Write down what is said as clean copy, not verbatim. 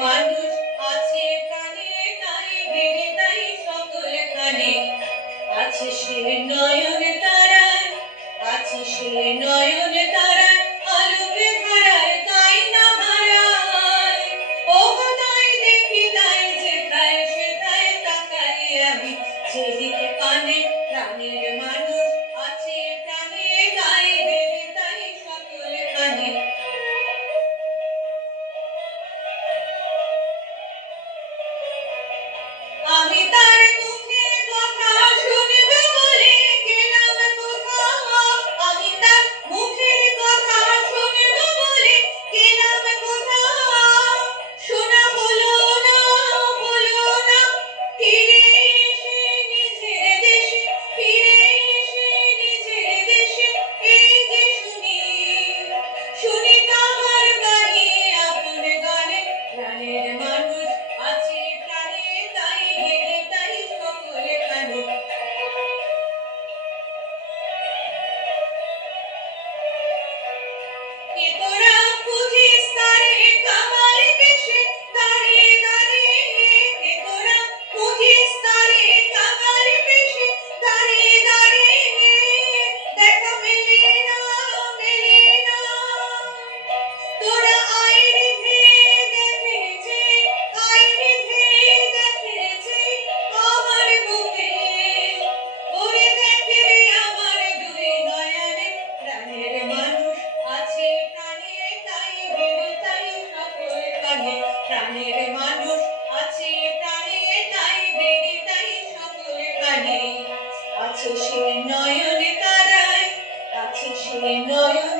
মানুষ আছে প্রাণে, তাই বেড়ে তাই সকল খানে। আছে সে নয়ন তারায়, আছে সে নয়ন তারায়, আলোকে ধারায় তাই না হারায়। ওগো তাই দেখি তাই যেথায় সেথায় তাকাই আমি, যেদিকে কানে প্রাণের মানুষ আছে প্রাণে, তাই বেড়ে তাই সকল খানে। আমি তার মুখের কথা শুনব বলে গেলাম কোথাও, আমি তার মুখের কথা শুনব বলে গেলাম কোথাও। শোনা হলো না, হলো না, ফিরে এসে নিজের দেশে, ফিরে এসে নিজের দেশে। এই যে শুনি, শুনি তাহার বাণী আপন গানে। প্রাণের মানুষ আছে প্রাণে, তাই বেড়ে তাই সকল খানে। কে তোরা খুঁজিস তারে কামাল বেশে দাঁড়িয়ে দাঁড়িয়ে, কে তোরা খুঁজিস তারে কামাল বেশে দাঁড়িয়ে দাঁড়িয়ে। দেখা মেলে না, মেলে না, তোরা আয় রিধে দেখেছে, আয় রিধে দেখেছে আমার বুকে। ওরে দেখে রে আমার দুই নয়নে, প্রাণের মানুষ আছে প্রাণে, তাই বেড়ে তাই সকল খানে। প্রাণের মানুষ আছে প্রাণে, তাই বেড়ে তাই সকল খানে। আছে সে নয়ন তারায়, আছে সে নয়ন